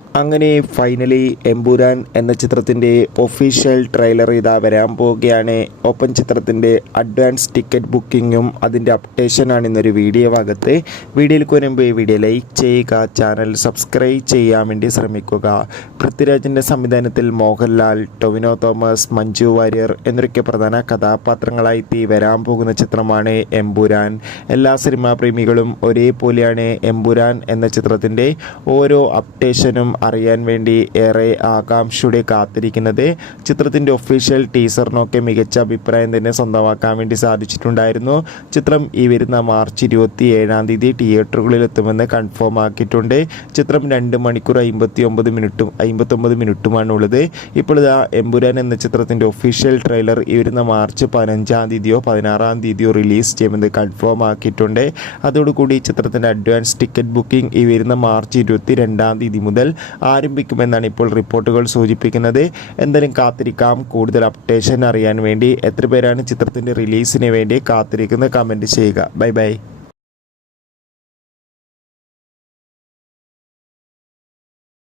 അങ്ങനെ ഫൈനലി എമ്പുരാൻ എന്ന ചിത്രത്തിൻ്റെ ഒഫീഷ്യൽ ട്രെയിലർ ഇതാ വരാൻ പോവുകയാണ്. ഒപ്പം ചിത്രത്തിൻ്റെ അഡ്വാൻസ് ടിക്കറ്റ് ബുക്കിങ്ങും അതിൻ്റെ അപ്ഡേഷനാണ് ഇന്നൊരു വീഡിയോ ഭാഗത്ത്. വീഡിയോയിൽ മുൻപ് ഈ വീഡിയോ ലൈക്ക് ചെയ്യുക, ചാനൽ സബ്സ്ക്രൈബ് ചെയ്യാൻ വേണ്ടി ശ്രമിക്കുക. പൃഥ്വിരാജിൻ്റെ സംവിധാനത്തിൽ മോഹൻലാൽ, ടൊവിനോ തോമസ്, മഞ്ജു വാര്യർ എന്നൊക്കെ പ്രധാന കഥാപാത്രങ്ങളായി വരാൻ പോകുന്ന ചിത്രമാണ് എമ്പുരാൻ. എല്ലാ സിനിമാ പ്രേമികളും ഒരേപോലെയാണ് എമ്പുരാൻ എന്ന ചിത്രത്തിൻ്റെ ഓരോ അപ്ഡേഷനും അറിയാൻ വേണ്ടി ഏറെ ആകാംക്ഷയോടെ കാത്തിരിക്കുന്നത്. ചിത്രത്തിൻ്റെ ഒഫീഷ്യൽ ടീസറിനൊക്കെ മികച്ച അഭിപ്രായം തന്നെ സ്വന്തമാക്കാൻ വേണ്ടി സാധിച്ചിട്ടുണ്ടായിരുന്നു. ചിത്രം ഈ വരുന്ന മാർച്ച് 27 തിയേറ്ററുകളിൽ എത്തുമെന്ന് കൺഫേം ആക്കിയിട്ടുണ്ട്. ചിത്രം 2 മണിക്കൂർ 59 മിനിറ്റുമാണ് ഉള്ളത്. ഇപ്പോൾ ഇതാ എമ്പുരാൻ എന്ന ചിത്രത്തിൻ്റെ ഒഫീഷ്യൽ ട്രെയിലർ ഈ വരുന്ന മാർച്ച് 15 16 റിലീസ് ചെയ്യുമെന്ന് കൺഫേം ആക്കിയിട്ടുണ്ട്. അതോടുകൂടി ചിത്രത്തിൻ്റെ അഡ്വാൻസ് ടിക്കറ്റ് ബുക്കിംഗ് ഈ വരുന്ന മാർച്ച് 22 മുതൽ ആരംഭിക്കുമെന്നാണ് ഇപ്പോൾ റിപ്പോർട്ടുകൾ സൂചിപ്പിക്കുന്നത്. എന്തായാലും കാത്തിരിക്കാം. കൂടുതൽ അപ്ഡേഷൻ അറിയാൻ വേണ്ടി എത്ര പേരാണ് ചിത്രത്തിൻ്റെ റിലീസിന് വേണ്ടി കാത്തിരിക്കുന്നത് കമൻറ്റ് ചെയ്യുക. Bye bye.